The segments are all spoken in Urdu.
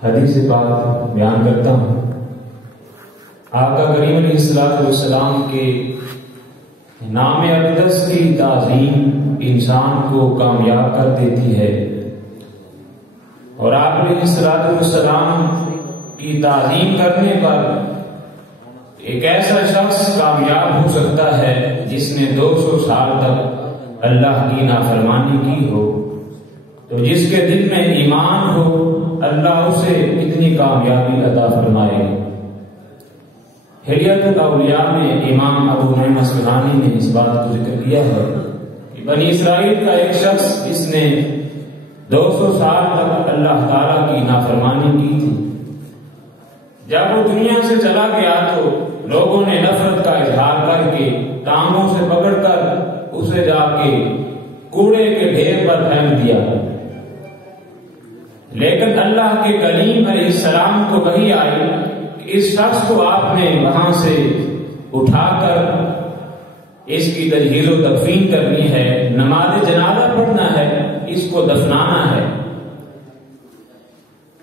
حدیث پاک بیان کرتا ہوں۔ آقا کریم علیہ السلام کے نام اقدس کی تعظیم انسان کو کامیاب کر دیتی ہے، اور آپ علیہ السلام کی تعظیم کرنے پر ایک ایسا شخص کامیاب ہو سکتا ہے جس نے 200 سال تک اللہ کی نافرمانی کی ہو۔ تو جس کے دل میں ایمان ہو اللہ اسے اتنی کامیابی عطا فرمائے۔ حلیۃ الاولیاء میں امام ابو نعیم اصفہانی نے اس بات کو ذکر کیا ہے کہ بنی اسرائیل کا ایک شخص جس نے 200 سال تک اللہ تعالیٰ کی نافرمانی کی تھی، جب وہ دنیا سے چلا گیا تو لوگوں نے نفرت کا اظہار کر کے ٹانگوں سے پکڑ کر اسے جا کے کوڑے کے ڈھیر پر پھینک دیا، لیکن اللہ کے کلیم علیہ السلام کو وحی آئی کہ اس شخص کو آپ نے وہاں سے اٹھا کر اس کی تجہیز و تکفین کرنی ہے، نماز جنازہ پڑھنا ہے، اس کو دفنانا ہے۔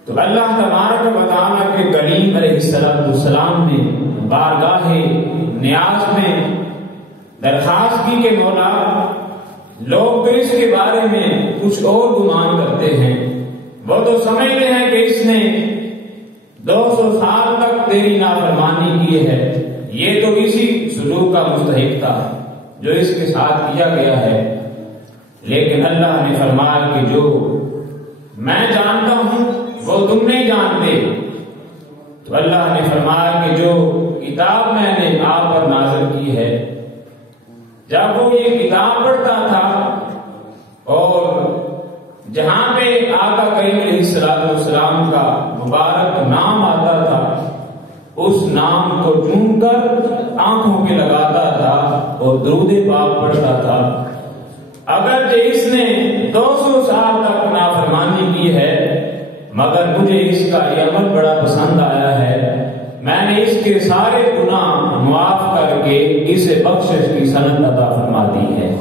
تو اللہ تبارک و تعالیٰ کے کلیم علیہ السلام نے بارگاہ نیاز میں درخواست کی کہ مولا، لوگ تو اس کے بارے میں کچھ اور گمان کرتے ہیں، وہ تو سمجھتے ہیں کہ اس نے 200 سال تک تیری نافرمانی کی ہے، یہ تو اسی سلوک کا مستحق تھا جو اس کے ساتھ کیا گیا ہے۔ لیکن اللہ نے فرمایا کہ جو میں جانتا ہوں وہ تم نہیں جانتے۔ تو اللہ نے فرمایا کہ جو کتاب میں نے آپ پر نازل کی ہے، جب وہ یہ کتاب پڑھتا تھا اور جہاں پہ آقا کریم علیہ السلام کا مبارک نام آتا تھا اس نام کو چون کر آنکھوں پہ لگاتا تھا اور درود پاک پڑھتا تھا۔ اگرچہ اس نے 200 سال تک نافرمانی کی ہے، مگر مجھے اس کا یہ عمل بڑا پسند آیا ہے، میں نے اس کے سارے گناہ معاف کر کے اسے بخشش کی سند عطا فرما دی ہے۔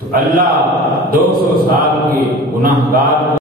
تو اللہ 200 سال کے گناہگار